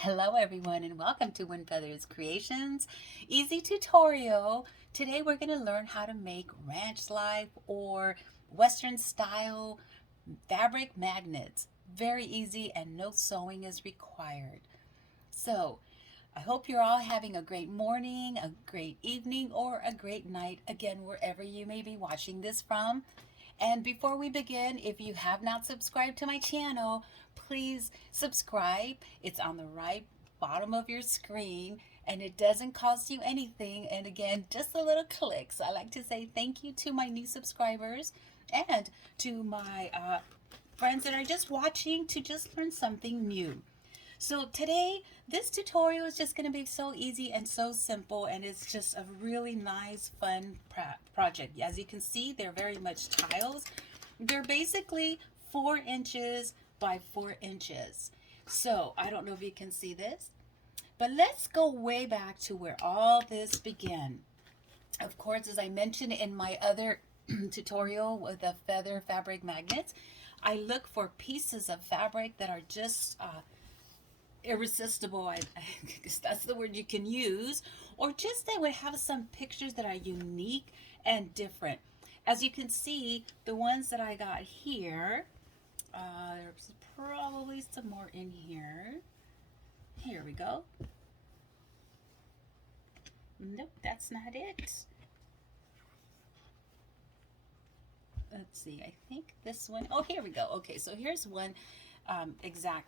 Hello everyone and welcome to Windfeathers Creations. Easy tutorial. Today we're going to learn how to make ranch life or Western style fabric magnets. Very easy and no sewing is required. So I hope you're all having a great morning, a great evening, or a great night, again, wherever you may be watching this from. And before we begin, if you have not subscribed to my channel, please subscribe. It's on the right bottom of your screen and it doesn't cost you anything. And again, just a little click. So I like to say thank you to my new subscribers and to my friends that are just watching to just learn something new. So today, this tutorial is just going to be so easy and so simple, and it's just a really nice, fun project. As you can see, they're very much tiles. They're basically 4 inches by 4 inches. So I don't know if you can see this, but let's go way back to where all this began. Of course, as I mentioned in my other tutorial with the feather fabric magnets, I look for pieces of fabric that are just irresistible, I guess that's the word you can use, or just they would have some pictures that are unique and different. As you can see, the ones that I got here, there's probably some more in here. Here we go. Nope, that's not it. Let's see, I think this one, oh, here we go. Okay, so here's one exact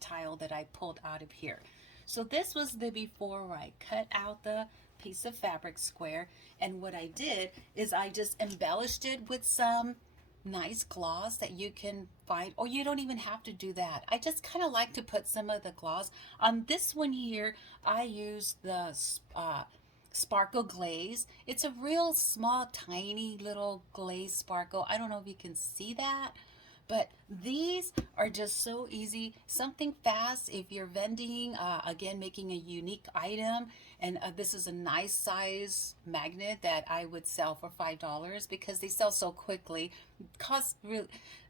tile that I pulled out of here. So this was the before where I cut out the piece of fabric square, and what I did is I just embellished it with some nice gloss that you can find, or you don't even have to do that. I just kind of like to put some of the gloss on this one here. I use the sparkle glaze. It's a real small tiny little glaze sparkle. I don't know if you can see that, but these are just so easy, something fast if you're vending, again, making a unique item. And this is a nice size magnet that I would sell for $5 because they sell so quickly. Cost really,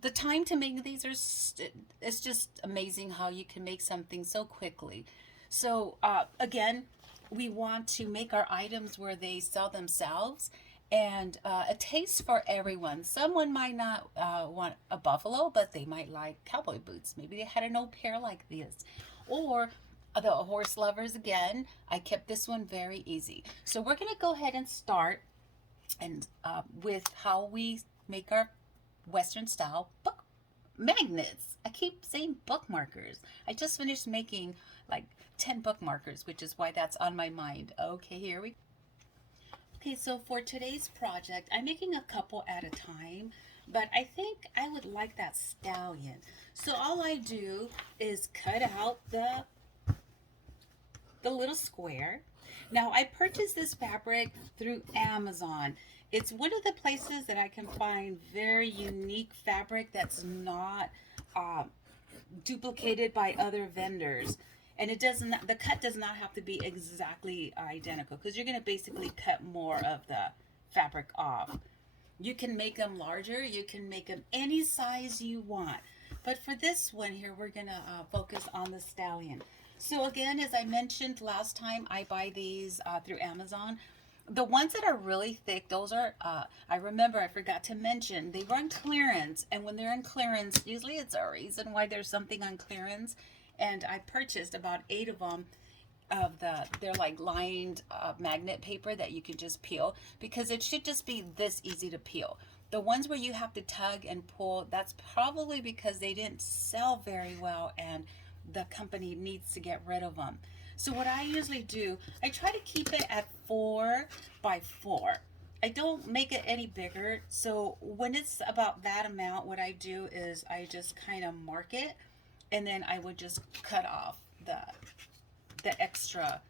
the time to make these it's just amazing how you can make something so quickly. So again, we want to make our items where they sell themselves, and a taste for everyone. Someone might not want a buffalo, but they might like cowboy boots. Maybe they had an old pair like this. Or the horse lovers, again, I kept this one very easy. So we're going to go ahead and start and with how we make our Western style book magnets. I keep saying bookmarkers. I just finished making like 10 bookmarkers, which is why that's on my mind. Okay, here we go. Okay, so for today's project, I'm making a couple at a time, but I think I would like that stallion. So all I do is cut out the little square. Now I purchased this fabric through Amazon. It's one of the places that I can find very unique fabric that's not duplicated by other vendors. And it doesn't, the cut does not have to be exactly identical because you're going to basically cut more of the fabric off. You can make them larger, you can make them any size you want. But for this one here, we're going to focus on the stallion. So again, as I mentioned last time, I buy these through Amazon. The ones that are really thick, those are, I remember I forgot to mention, they were on clearance. And when they're on clearance, usually it's a reason why there's something on clearance. And I purchased about 8 of them they're like lined magnet paper that you can just peel, because it should just be this easy to peel. The ones where you have to tug and pull, that's probably because they didn't sell very well and the company needs to get rid of them. So what I usually do, I try to keep it at 4 by 4. I don't make it any bigger. So when it's about that amount, what I do is I just kind of mark it, and then I would just cut off the extra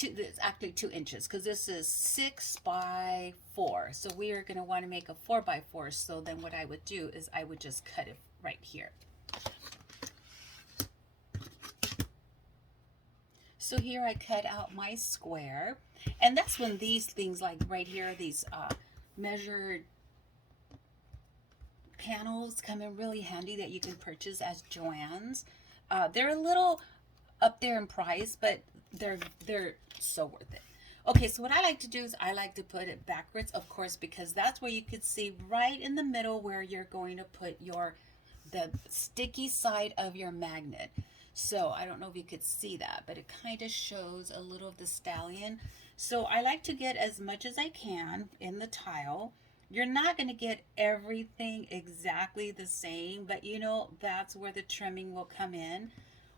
it's actually 2 inches, because this is 6 by 4. So we are going to want to make a 4 by 4. So then what I would do is I would just cut it right here. So here I cut out my square, and that's when these things like right here, these measured panels come in really handy that you can purchase as Joann's. They're a little up there in price, but they're so worth it. Okay, so what I like to do is I like to put it backwards, of course, because that's where you could see right in the middle where you're going to put the sticky side of your magnet. So I don't know if you could see that, but it kind of shows a little of the stallion. So I like to get as much as I can in the tile. You're not going to get everything exactly the same, but you know, that's where the trimming will come in.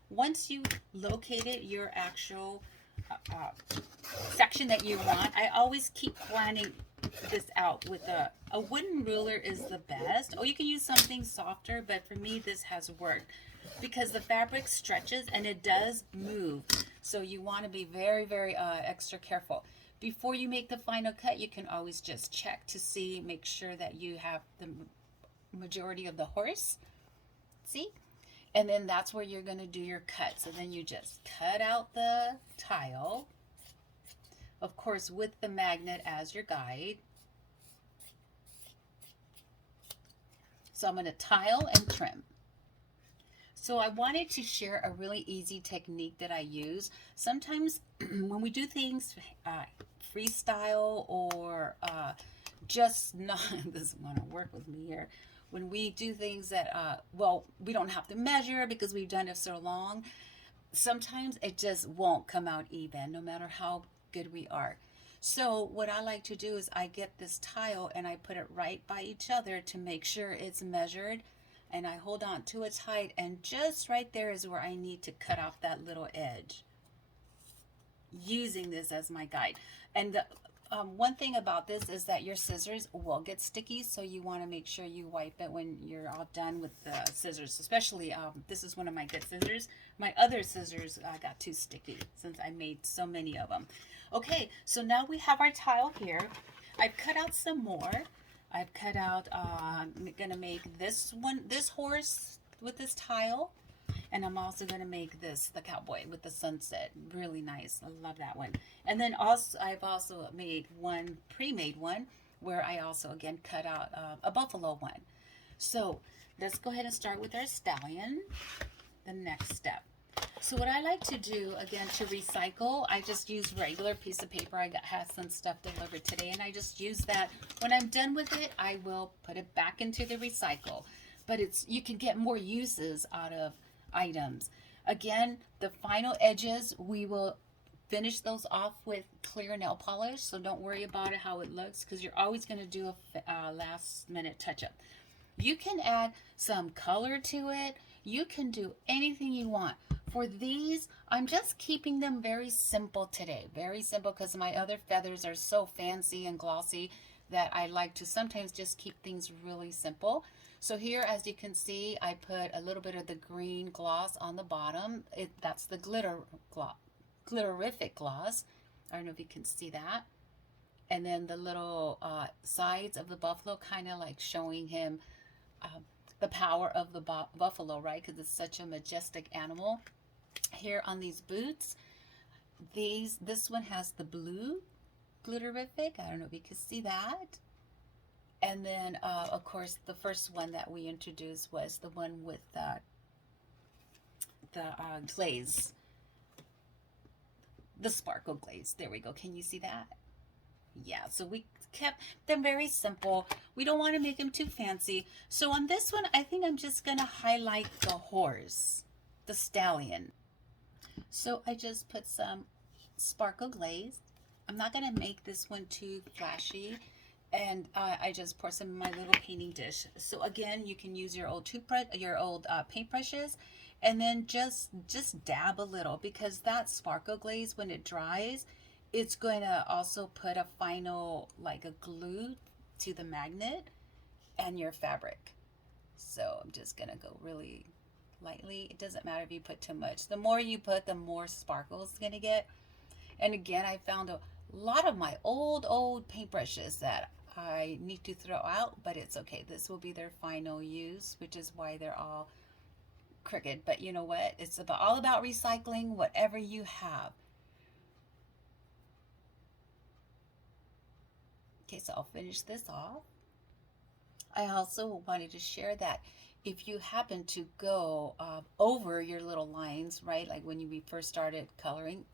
Once you located your actual section that you want, I always keep planning this out with a wooden ruler is the best. Oh, you can use something softer, but for me this has worked because the fabric stretches and it does move. So you want to be very, very extra careful. Before you make the final cut, you can always just check to see, make sure that you have the majority of the horse. See? And then that's where you're going to do your cut. So then you just cut out the tile, of course, with the magnet as your guide. So I'm going to tile and trim. So I wanted to share a really easy technique that I use. Sometimes when we do things freestyle or just not, this is going to work with me here. When we do things that, well, we don't have to measure because we've done it so long, sometimes it just won't come out even, no matter how good we are. So what I like to do is I get this tile and I put it right by each other to make sure it's measured, and I hold on to its height, and just right there is where I need to cut off that little edge, using this as my guide. And the one thing about this is that your scissors will get sticky, so you want to make sure you wipe it when you're all done with the scissors. Especially, this is one of my good scissors. My other scissors got too sticky since I made so many of them. Okay, so now we have our tile here. I've cut out some more. I've cut out, I'm going to make this horse with this tile. And I'm also going to make this, the cowboy with the sunset. Really nice. I love that one. And then also, I've also made one, pre-made one, where I also, again, cut out a buffalo one. So let's go ahead and start with our stallion, the next step. So what I like to do, again, to recycle, I just use regular piece of paper. I had some stuff delivered today, and I just use that. When I'm done with it, I will put it back into the recycle. But you can get more uses out of items. Again, the final edges, we will finish those off with clear nail polish, so don't worry about it how it looks, because you're always going to do a last minute touch up. You can add some color to it. You can do anything you want. For these, I'm just keeping them very simple today. Very simple, because my other feathers are so fancy and glossy that I like to sometimes just keep things really simple. So here, as you can see, I put a little bit of the green gloss on the bottom. That's the Glitterific gloss. I don't know if you can see that. And then the little sides of the buffalo, kind of like showing him the power of the buffalo, right? Because it's such a majestic animal. Here on these boots, this one has the blue Glitterific. I don't know if you can see that. And then, of course, the first one that we introduced was the one with the glaze, the sparkle glaze. There we go. Can you see that? Yeah, so we kept them very simple. We don't want to make them too fancy. So on this one, I think I'm just going to highlight the horse, the stallion. So I just put some sparkle glaze. I'm not going to make this one too flashy. And I just pour some in my little painting dish. So again, you can use your old paintbrushes, and then just dab a little, because that sparkle glaze, when it dries, it's going to also put a final, like a glue to the magnet and your fabric. So I'm just going to go really lightly. It doesn't matter if you put too much. The more you put, the more sparkle it's going to get. And again, I found a lot of my old paintbrushes that I need to throw out, but it's okay. This will be their final use, which is why they're all crooked. But you know what? It's all about recycling whatever you have. Okay, so I'll finish this off. I also wanted to share that if you happen to go over your little lines, right? Like when we first started coloring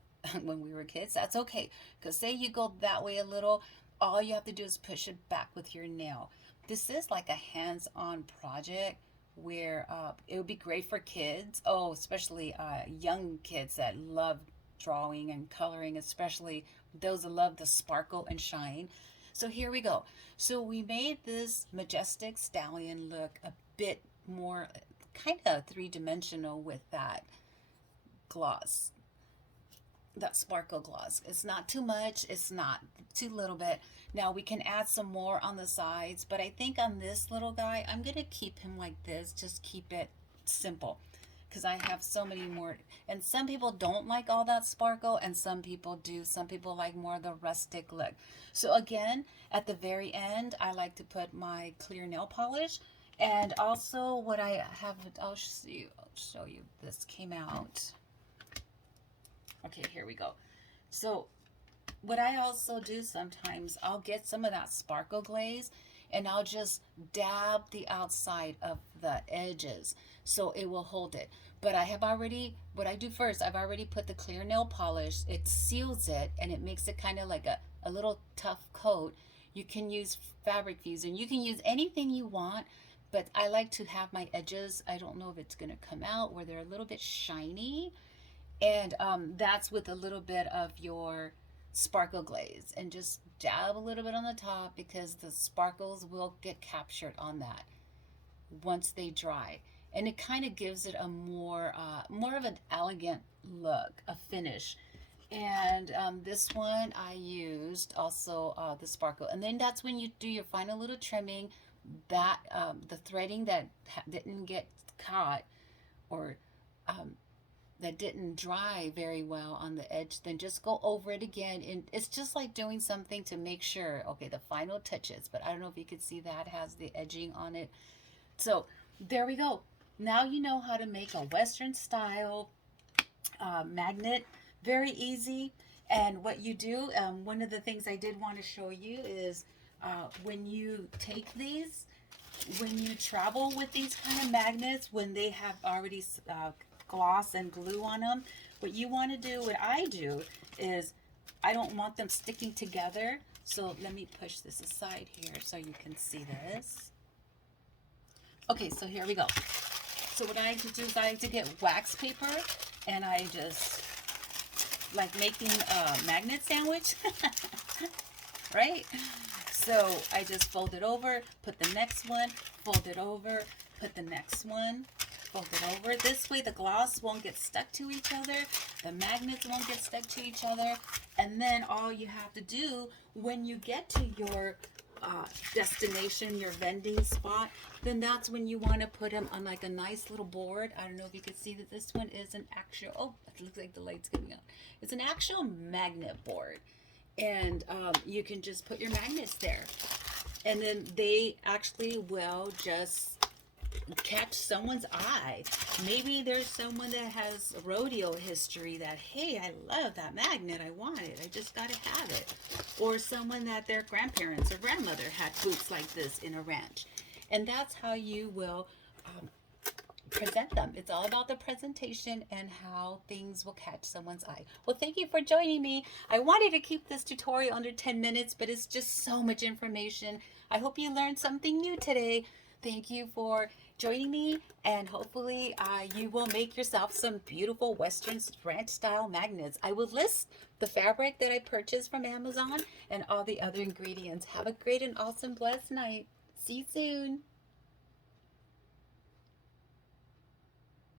when we were kids, that's okay. Because say you go that way a little, all you have to do is push it back with your nail. This is like a hands-on project where it would be great for kids. Oh, especially young kids that love drawing and coloring, especially those that love the sparkle and shine. So here we go. So we made this majestic stallion look a bit more kind of three-dimensional with that gloss, that sparkle gloss. It's not too much, it's not too little bit. Now we can add some more on the sides, but I think on this little guy, I'm gonna keep him like this, just keep it simple, because I have so many more. And some people don't like all that sparkle, and some people do. Some people like more the rustic look. So again, at the very end, I like to put my clear nail polish. And also what I have, I'll show you, this came out. Okay, here we go. So what I also do sometimes, I'll get some of that sparkle glaze and I'll just dab the outside of the edges so it will hold it. But I have already, what I do first, I've already put the clear nail polish. It seals it and it makes it kind of like a little tough coat. You can use fabric fusion. You can use anything you want, but I like to have my edges, I don't know if it's going to come out, where they're a little bit shiny. And that's with a little bit of your sparkle glaze, and just dab a little bit on the top because the sparkles will get captured on that once they dry, and it kind of gives it a more of an elegant look, a finish. And this one I used also the sparkle, and then that's when you do your final little trimming, that the threading that didn't get caught or that didn't dry very well on the edge, then just go over it again. And it's just like doing something to make sure, okay, the final touches. But I don't know if you could see that has the edging on it. So there we go. Now you know how to make a Western style magnet. Very easy. And what you do, one of the things I did want to show you is when you take these, when you travel with these kind of magnets, when they have already gloss and glue on them, what you want to do, what I do is, I don't want them sticking together. So let me push this aside here so you can see this. Okay, so here we go. So what I like to do is I like to get wax paper, and I just like making a magnet sandwich, right? So I just fold it over, put the next one, fold it over, put the next one, fold it over. This way the gloss won't get stuck to each other, the magnets won't get stuck to each other, and then all you have to do when you get to your destination, your vending spot, then that's when you want to put them on like a nice little board. I don't know if you can see that this one is an actual, oh, it looks like the light's coming out. It's an actual magnet board, and you can just put your magnets there, and then they actually will just catch someone's eye. Maybe there's someone that has rodeo history that, hey, I love that magnet, I want it, I just gotta have it. Or someone that their grandparents or grandmother had boots like this in a ranch. And that's how you will present them. It's all about the presentation and how things will catch someone's eye. Well, thank you for joining me. I wanted to keep this tutorial under 10 minutes, but it's just so much information. I hope you learned something new today. Thank you for joining me, and hopefully you will make yourself some beautiful Western ranch style magnets. I will list the fabric that I purchased from Amazon and all the other ingredients. Have a great and awesome blessed night. See you soon.